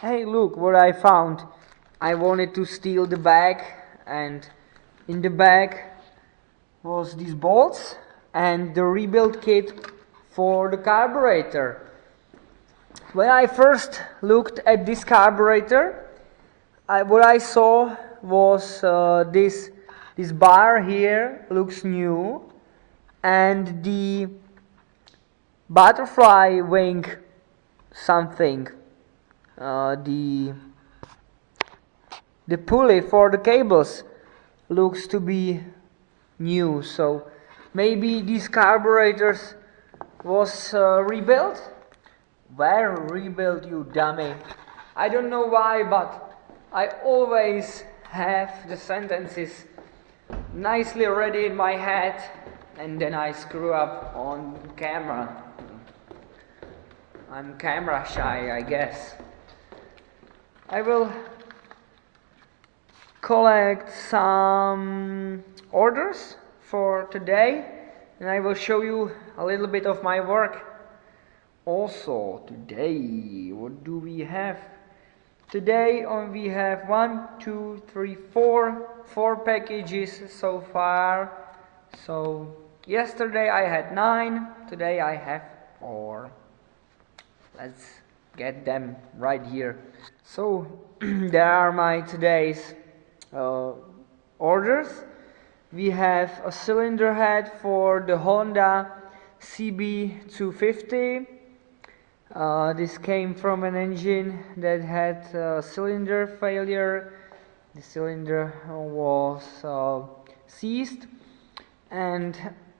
Hey, look what I found. I wanted to steal the bag, and in the bag was these bolts and the rebuild kit for the carburetor. When I first looked at this carburetor, what I saw was this bar here looks new, and the butterfly wing something, the pulley for the cables looks to be new. So maybe these carburetors was rebuilt. Where rebuilt, you dummy? I don't know why, but I always have the sentences nicely ready in my head, and then I screw up on camera. I'm camera shy, I guess. I will collect some orders for today, and I will show you a little bit of my work. Also today, what do we have? Today we have 4 packages so far. So yesterday I had 9, today I have 4. Let's get them right here. So there are my today's orders. We have a cylinder head for the Honda CB250. This came from an engine that had cylinder failure. The cylinder was seized, and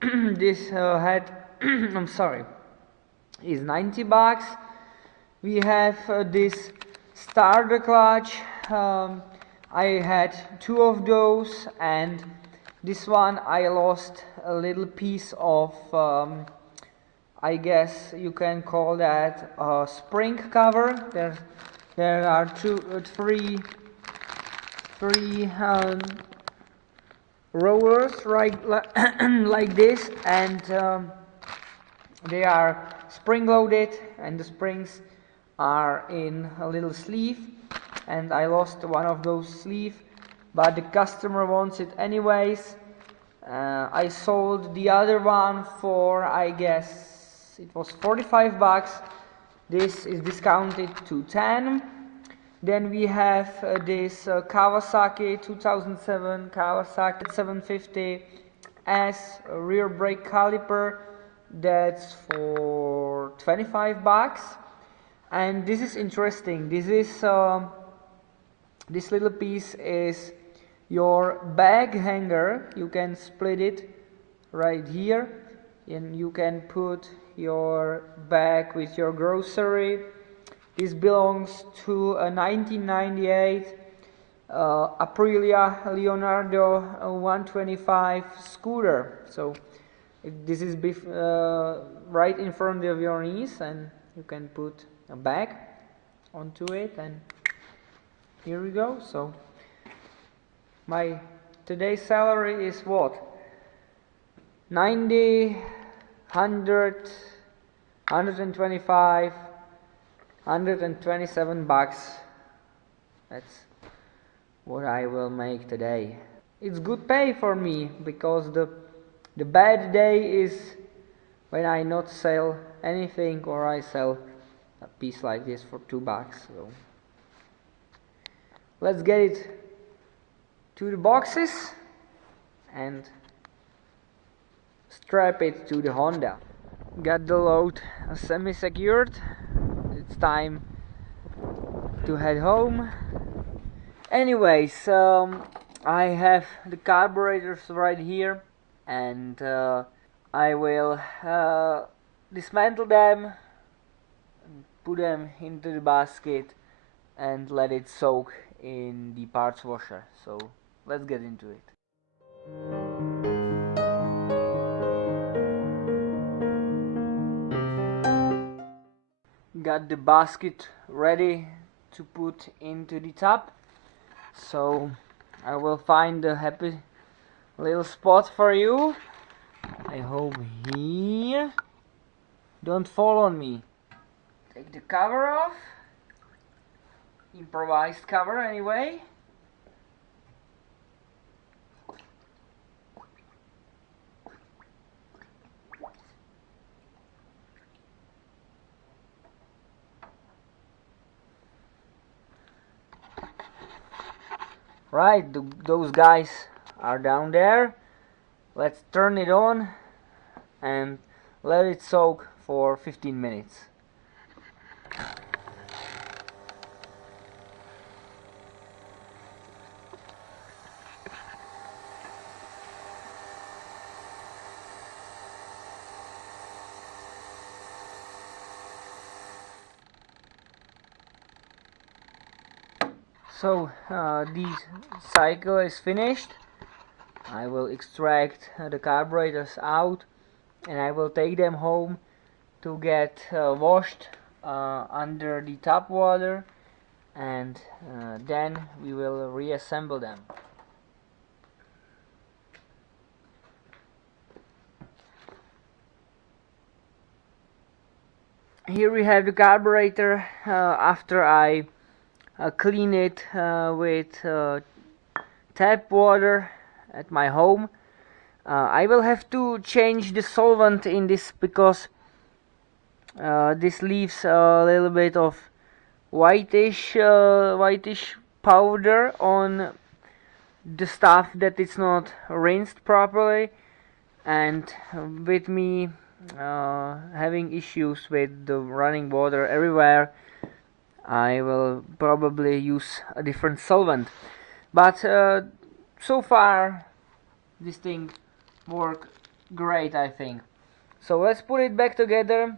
this head I'm sorry, is $90. We have this starter clutch. I had 2 of those, and this one I lost a little piece of I guess you can call that a spring cover. There are three rollers right like this, and they are spring loaded, and the springs are in a little sleeve, and I lost one of those sleeves, but the customer wants it anyways. I sold the other one for, I guess it was $45. This is discounted to 10. Then we have this Kawasaki 2007 Kawasaki 750S rear brake caliper. That's for $25. And this is interesting. This is this little piece is your bag hanger. You can split it right here, and you can put your bag with your grocery. This belongs to a 1998 Aprilia Leonardo 125 scooter. So this is right in front of your knees, and you can put a bag onto it, and here we go. So my today's salary is what? 90, 100, 125, $127. That's what I will make today. It's good pay for me, because the bad day is when I not sell anything, or I sell a piece like this for $2. So let's get it to the boxes and strap it to the Honda. Got the load semi-secured. It's time to head home. Anyways, I have the carburetors right here, and I will dismantle them, put them into the basket, and let it soak in the parts washer. So let's get into it. Got the basket ready to put into the tub, so I will find a happy little spot for you. I hope here. Don't fall on me. Take the cover off. improvised cover anyway. Right, those guys are down there. Let's turn it on and let it soak for 15 minutes. So this cycle is finished. I will extract the carburetors out and I will take them home to get washed under the tap water, and then we will reassemble them. Here we have the carburetor after I clean it with tap water at my home. I will have to change the solvent in this because this leaves a little bit of whitish powder on the stuff that is not rinsed properly, and with me having issues with the running water everywhere, I will probably use a different solvent. But so far this thing worked great, I think. So let's put it back together,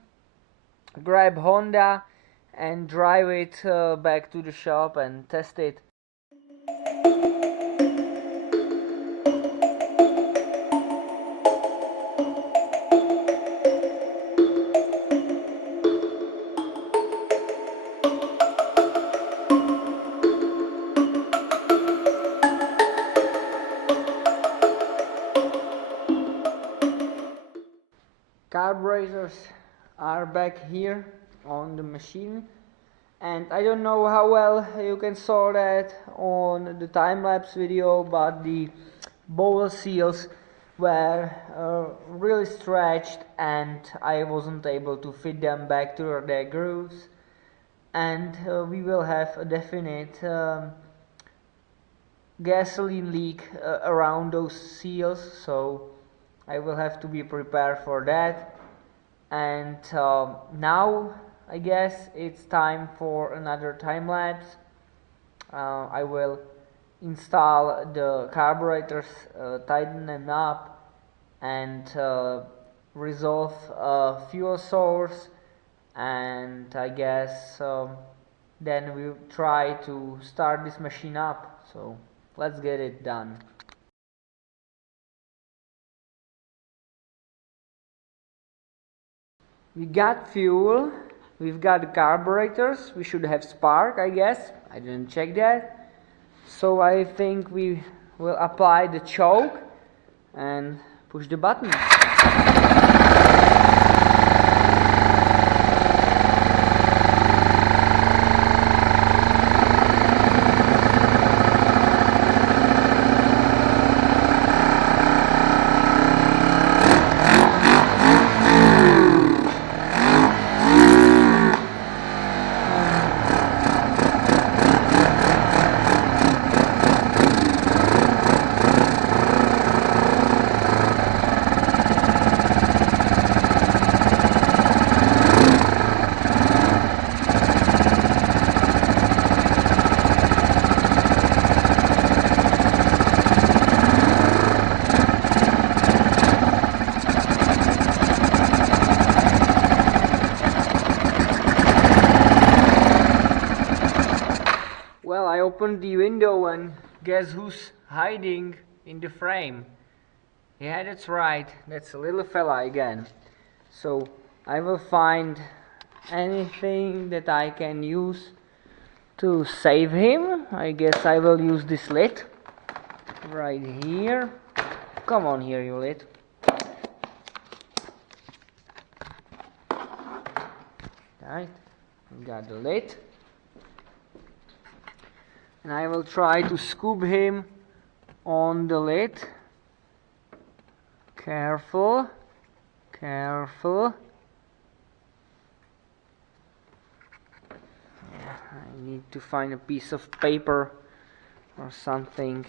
grab Honda and drive it back to the shop and test it. Carburetors are back here on the machine, and I don't know how well you can saw that on the time-lapse video, but the bowl seals were really stretched and I wasn't able to fit them back to their grooves, and we will have a definite gasoline leak around those seals, so I will have to be prepared for that. And now I guess it's time for another time lapse. I will install the carburetors, tighten them up, and resolve a fuel source, and I guess then we'll try to start this machine up. So let's get it done. We got fuel, we've got the carburetors, we should have spark, I guess. I didn't check that. So I think we will apply the choke and push the button. Well, I opened the window and guess who's hiding in the frame? Yeah, that's right, that's a little fella again. So I will find anything that I can use to save him. I guess I will use this lid right here. Come on here, you lid. Right, we got the lid. and I will try to scoop him on the lid. Careful, careful. I need to find a piece of paper or something.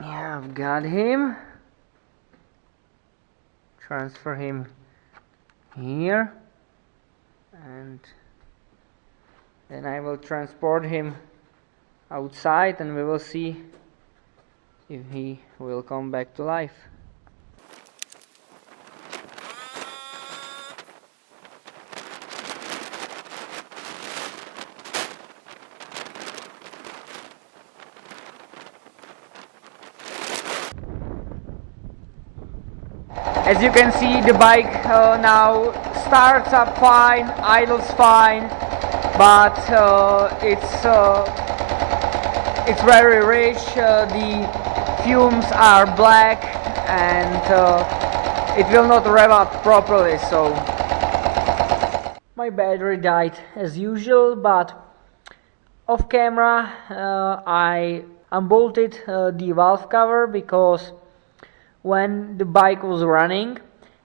Yeah, I've got him. Transfer him here, and then I will transport him outside, and we will see if he will come back to life. As you can see, the bike now starts up fine, idles fine, but it's very rich. The fumes are black, and it will not rev up properly. So my battery died as usual, but off camera I unbolted the valve cover, because when the bike was running,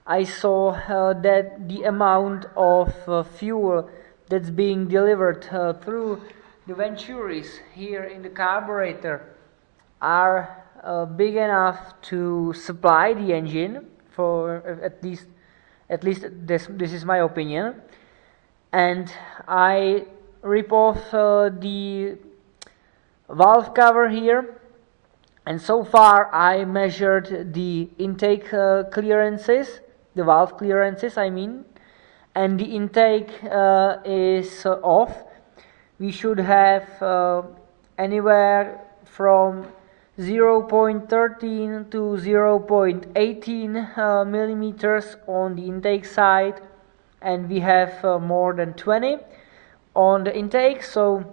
I saw that the amount of fuel that's being delivered through the venturis here in the carburetor are big enough to supply the engine, for at least this is my opinion. And I rip off the valve cover here, and so far I measured the intake clearances, the valve clearances I mean, and the intake is off. We should have anywhere from 0.13 to 0.18 millimeters on the intake side, and we have more than 20 on the intake, so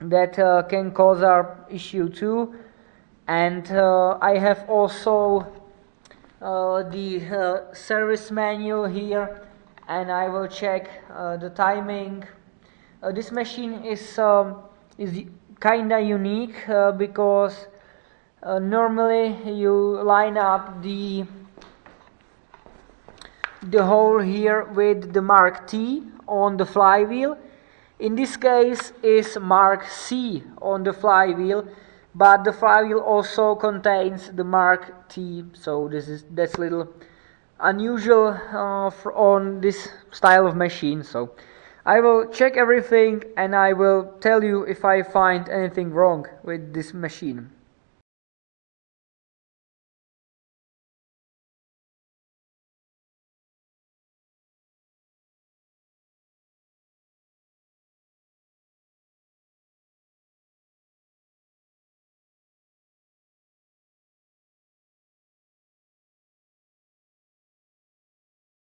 that can cause our issue too. And I have also the service manual here, and I will check the timing. This machine is kinda unique because normally you line up the hole here with the mark T on the flywheel. In this case is mark C on the flywheel, but the flywheel also contains the mark T, so that's a little unusual on this style of machine. So I will check everything, and I will tell you if I find anything wrong with this machine.